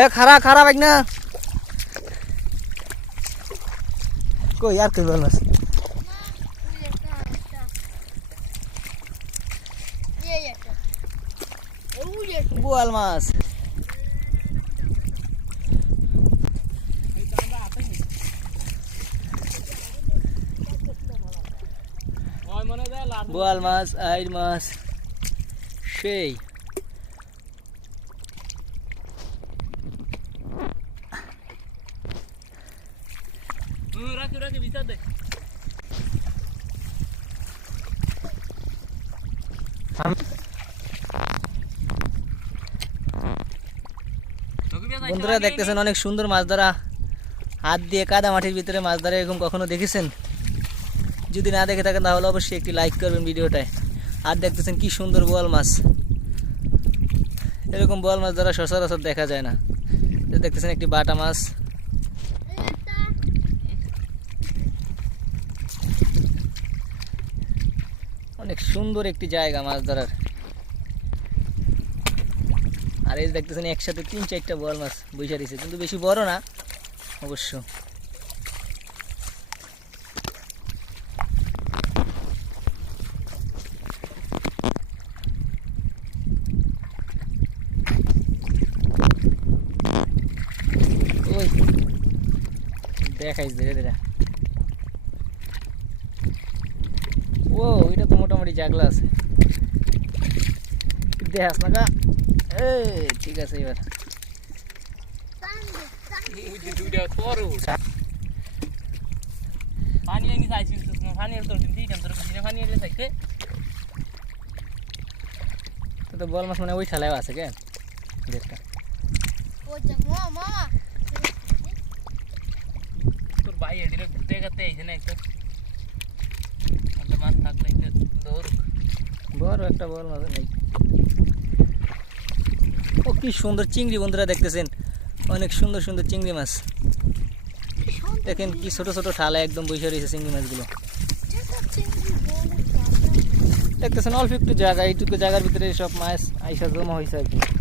এ খারা খারা বাইক না কই আর কই বলস বোয়াল মাছ বোয়াল মাছ আইর মাছ সেই রাখি ভিতর দে বন্ধুরা দেখতেছেন অনেক সুন্দর মাছ ধরা হাত দিয়ে কাদা মাটির ভিতরে মাছ ধরা এরকম কখনো দেখেছেন? যদি না দেখে থাকেন তাহলে অবশ্যই একটি লাইক করবেন ভিডিওটায়। আর দেখতেছেন কি সুন্দর বোয়াল মাছ, এরকম বোয়াল মাছ ধরা সচরাচর দেখা যায় না। দেখতেছেন একটি বাটা মাছ, অনেক সুন্দর একটি জায়গা মাছ ধরার। আর এই দেখতেছেন একসাথে 3-4টা বোয়াল মাছ বইসা দিয়েছে, কিন্তু বেশি বড় না অবশ্য। ওই দেখাইস ধীরে ধীরে। ও ওইটা তো মোটামুটি জাগলা আছে, দেখাস না গা। ঠিক আছে এবার তো বল মাছ মানে ওই ঠেলায় আছে কেন যেটা তোর ভাই এদিকে ঘুরতে ঘুরতে আইছে না একটা মাছ থাকলে বড় একটা বল মাছ নেই। ও কি সুন্দর চিংড়ি বন্ধুরা দেখতেছেন, অনেক সুন্দর সুন্দর চিংড়ি মাছ। দেখেন কি ছোট ছোট ঠালা একদম বসে রয়েছে চিংড়ি মাছগুলো। দেখতেছেন অল্প একটু জায়গা, এইটুকু জায়গার ভিতরে সব মাছ আইসা জমা হয়েছে আর কি।